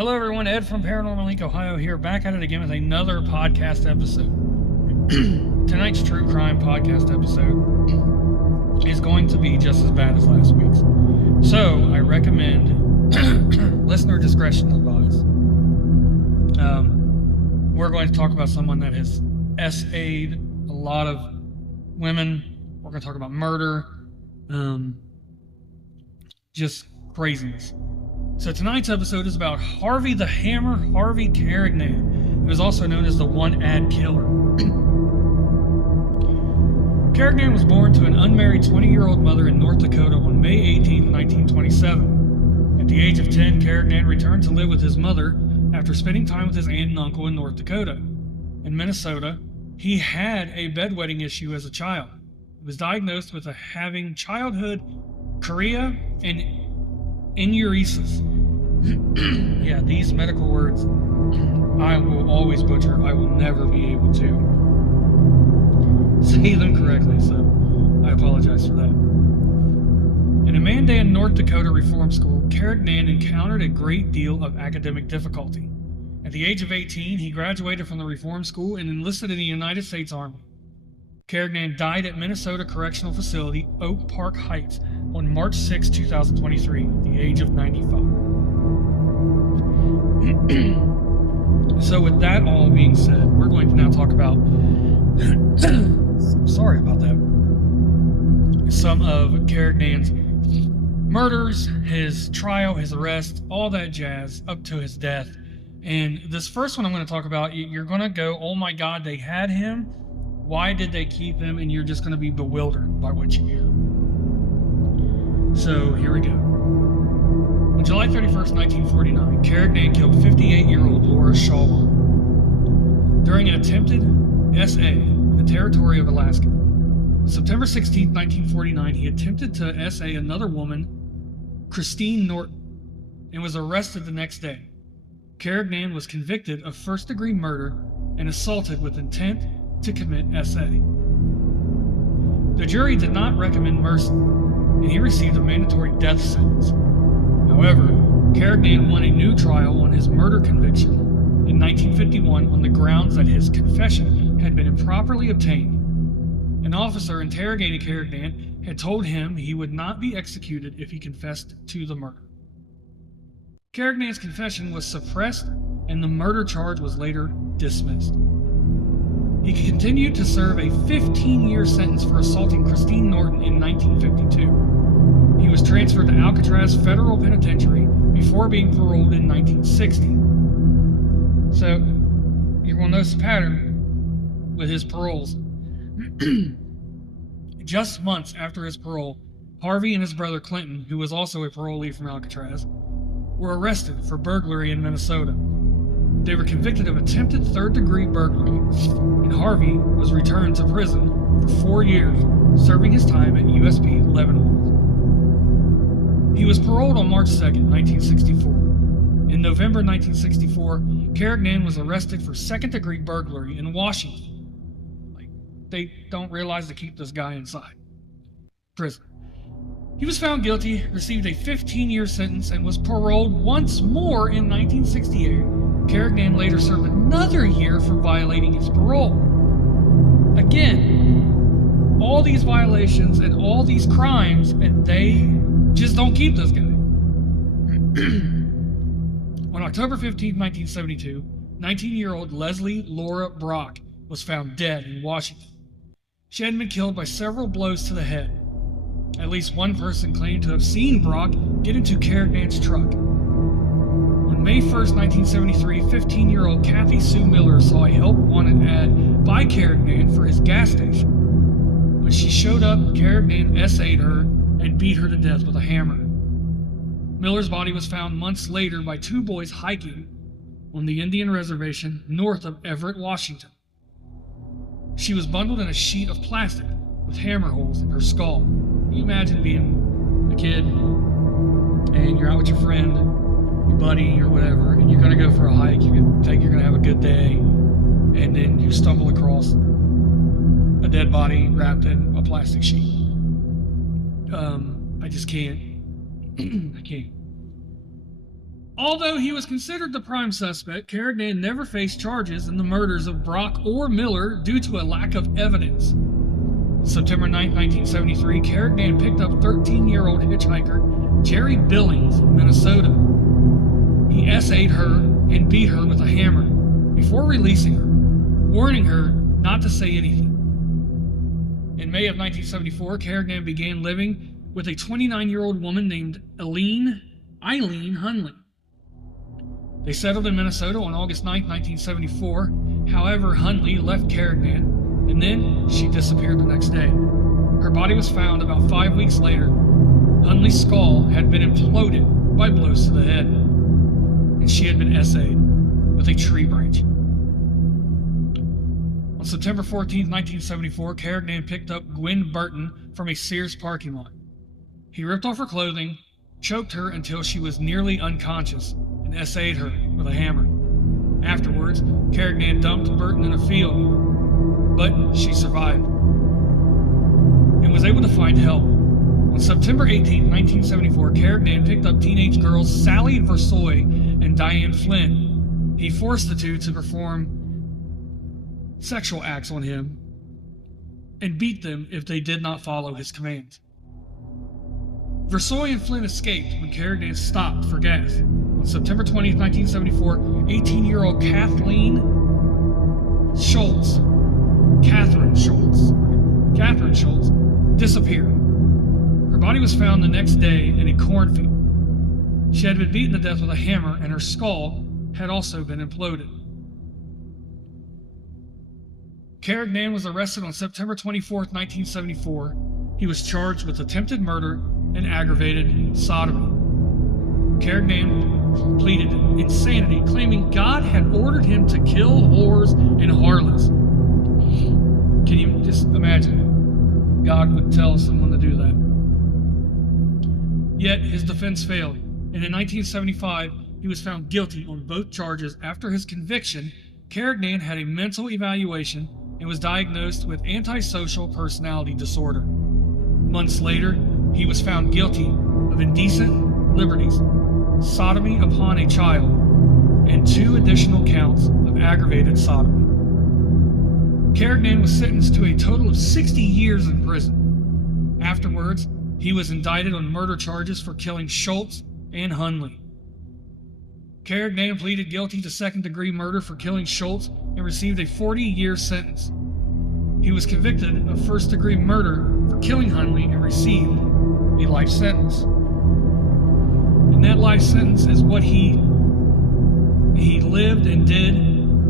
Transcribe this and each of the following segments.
Hello everyone, Ed from Paranormal Inc. Ohio here, back at it again with another podcast episode. Tonight's true crime podcast episode is going to be just as bad as last week's. So, I recommend listener discretion advised. We're going to talk about someone that has SA'd a lot of women. We're going to talk about murder. Just craziness. So tonight's episode is about Harvey the Hammer Harvey Carignan, who is also known as the One-Ad Killer. Carignan was born to an unmarried 20-year-old mother in North Dakota on May 18, 1927. At the age of 10, Carignan returned to live with his mother after spending time with his aunt and uncle in North Dakota. In Minnesota, he had a bedwetting issue as a child. He was diagnosed with having childhood chorea and enuresis. Yeah, these medical words I will always butcher. I will never be able to say them correctly, so I apologize for that. In a Mandan, North Dakota reform school, Carignan encountered a great deal of academic difficulty. At the age of 18, he graduated from the reform school and enlisted in the United States Army. Carignan died at Minnesota Correctional Facility, Oak Park Heights, on March 6, 2023, at the age of 95. So with that all being said, we're going to now talk about, sorry about that, some of Carignan's murders, his trial, his arrest, all that jazz, up to his death. And this first one I'm going to talk about, you're going to go, oh my God, they had him. Why did they keep him? And you're just going to be bewildered by what you hear. So here we go. On July 31st, 1949, Carignan killed 58-year-old Laura Shaw during an attempted SA in the territory of Alaska. On September 16, 1949, he attempted to SA another woman, Christine Norton, and was arrested the next day. Carignan was convicted of first-degree murder and assaulted with intent to commit SA. The jury did not recommend mercy, and he received a mandatory death sentence. However, Carignan won a new trial on his murder conviction in 1951 on the grounds that his confession had been improperly obtained. An officer interrogating Carignan had told him he would not be executed if he confessed to the murder. Carignan's confession was suppressed, and the murder charge was later dismissed. He continued to serve a 15-year sentence for assaulting Christine Norton in 1952. He was transferred to Alcatraz Federal Penitentiary before being paroled in 1960. So, you're going to notice a pattern with his paroles. Just months after his parole, Harvey and his brother Clinton, who was also a parolee from Alcatraz, were arrested for burglary in Minnesota. They were convicted of attempted third-degree burglary, and Harvey was returned to prison for 4 years, serving his time at USP Leavenworth. He was paroled on March 2, 1964. In November 1964, Carignan was arrested for second-degree burglary in Washington. They don't realize to keep this guy inside prison. He was found guilty, received a 15-year sentence, and was paroled once more in 1968. Carignan later served another year for violating his parole. Again, all these violations and all these crimes, and they just don't keep this guy. On October 15, 1972, 19-year-old Leslie Laura Brock was found dead in Washington. She had been killed by several blows to the head. At least one person claimed to have seen Brock get into Carignan's truck. On May 1st, 1973, 15-year-old Kathy Sue Miller saw a help wanted ad by Carignan for his gas station. When she showed up, Carignan SA'd her and beat her to death with a hammer. Miller's body was found months later by two boys hiking on the Indian reservation north of Everett, Washington. She was bundled in a sheet of plastic with hammer holes in her skull. Can you imagine being a kid and you're out with your friend, your buddy, or whatever, and you're going to go for a hike, you're going to have a good day, and then you stumble across a dead body wrapped in a plastic sheet. I just can't. I can't. Although he was considered the prime suspect, Carignan never faced charges in the murders of Brock or Miller due to a lack of evidence. September 9, 1973, Carignan picked up 13-year-old hitchhiker Jerry Billings in Minnesota. He essayed her and beat her with a hammer before releasing her, warning her not to say anything. In May of 1974, Carignan began living with a 29-year-old woman named Eileen Hunley. They settled in Minnesota on August 9, 1974. However, Hunley left Carignan, and then she disappeared the next day. Her body was found about 5 weeks later. Hunley's skull had been imploded by blows to the head, and she had been essayed with a tree branch. On September 14, 1974, Carignan picked up Gwen Burton from a Sears parking lot. He ripped off her clothing, choked her until she was nearly unconscious, and essayed her with a hammer. Afterwards, Carignan dumped Burton in a field, but she survived and was able to find help. On September 18, 1974, Carignan picked up teenage girls Sally Versoy and Diane Flynn. He forced the two to perform sexual acts on him and beat them if they did not follow his commands. Versoy and Flynn escaped when Carignan stopped for gas. On September 20, 1974, 18-year-old Catherine Schultz disappeared. Her body was found the next day in a cornfield. She had been beaten to death with a hammer, and her skull had also been imploded. Carignan was arrested on September 24, 1974. He was charged with attempted murder and aggravated sodomy. Carignan pleaded insanity, claiming God had ordered him to kill whores and harlots. Can you just imagine? God would tell someone to do that. Yet his defense failed, and in 1975, he was found guilty on both charges. After his conviction, Carignan had a mental evaluation and was diagnosed with antisocial personality disorder. Months later, he was found guilty of indecent liberties, sodomy upon a child, and 2 additional counts of aggravated sodomy. Carignan was sentenced to a total of 60 years in prison. Afterwards, he was indicted on murder charges for killing Schultz and Hunley. Carignan pleaded guilty to second-degree murder for killing Schultz and received a 40-year sentence. He was convicted of first-degree murder for killing Hunley and received a life sentence. And that life sentence is what he lived and did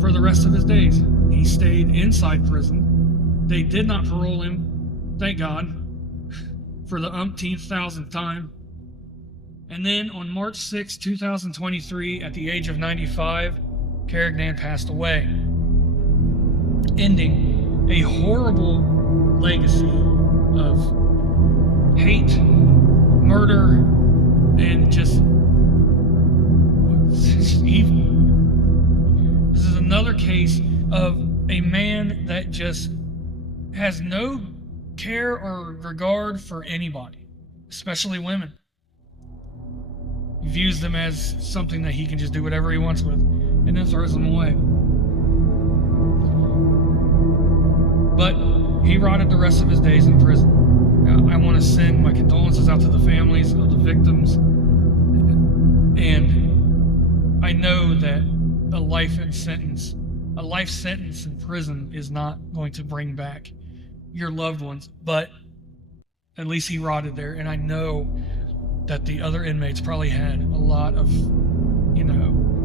for the rest of his days. He stayed inside prison. They did not parole him, thank God, for the umpteenth thousandth time. And then on March 6, 2023, at the age of 95, Carignan passed away, ending a horrible legacy of hate, murder, and just evil. This is another case of a man that just has no care or regard for anybody, especially women. He views them as something that he can just do whatever he wants with, and then throws them away. But he rotted the rest of his days in prison. I want to send my condolences out to the families of the victims, and I know that a life sentence in prison is not going to bring back your loved ones, but at least he rotted there. And I know that the other inmates probably had a lot of,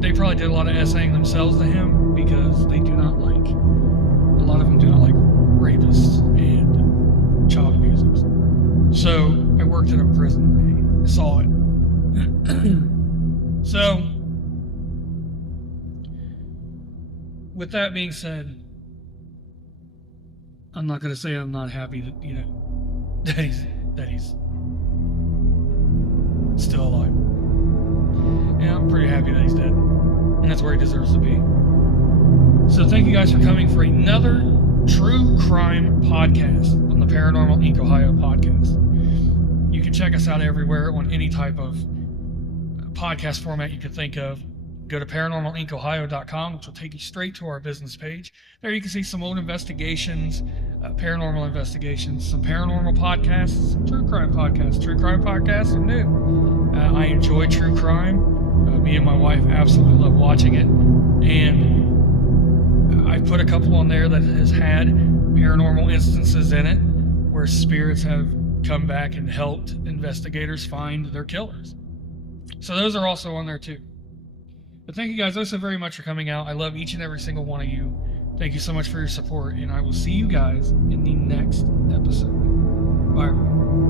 they probably did a lot of essaying themselves to him, because they do not like, a lot of them do not like rapists and child abusers. So I worked in a prison. I saw it. So with that being said, I'm not going to say I'm not happy that, that he's still alive. Yeah, I'm pretty happy that he's dead. And that's where he deserves to be. So thank you guys for coming for another true crime podcast on the Paranormal Inc. Ohio podcast. You can check us out everywhere on any type of podcast format you could think of. Go to paranormalincohio.com, which will take you straight to our business page. There you can see some old investigations, paranormal investigations, some paranormal podcasts, some true crime podcasts. True crime podcasts are new. I enjoy true crime. Me and my wife absolutely love watching it. And I put a couple on there that has had paranormal instances in it where spirits have come back and helped investigators find their killers. So those are also on there too. But thank you guys so very much for coming out. I love each and every single one of you. Thank you so much for your support, and I will see you guys in the next episode. Bye, everyone.